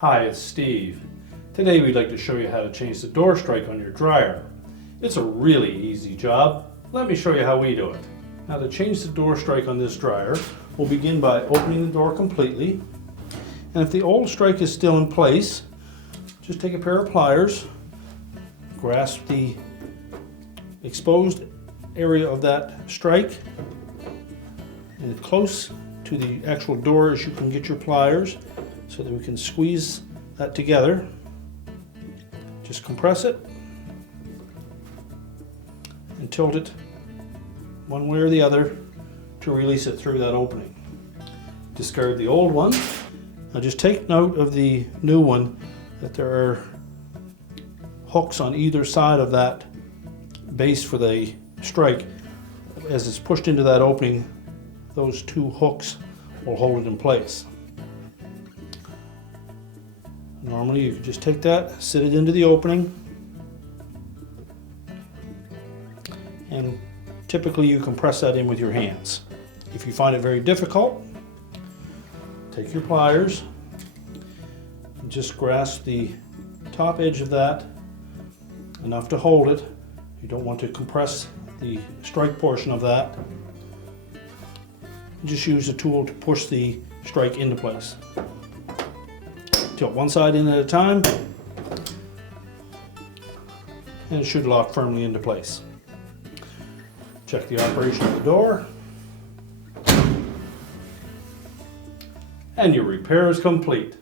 Hi, it's Steve. Today we'd like to show you how to change the door strike on your dryer. It's a really easy job. Let me show you how we do it. Now to change the door strike on this dryer, we'll begin by opening the door completely. And if the old strike is still in place, just take a pair of pliers, grasp the exposed area of that strike, and as close to the actual door as you can get your pliers, so that we can squeeze that together. Just compress it and tilt it one way or the other to release it through that opening. Discard the old one. Now just take note of the new one, that there are hooks on either side of that base for the strike. As it's pushed into that opening, those two hooks will hold it in place. Normally you can just take that, sit it into the opening, and typically you can press that in with your hands. If you find it very difficult, take your pliers and just grasp the top edge of that enough to hold it. You don't want to compress the strike portion of that. Just use the tool to push the strike into place. Tilt one side in at a time, and it should lock firmly into place. Check the operation of the door, and your repair is complete.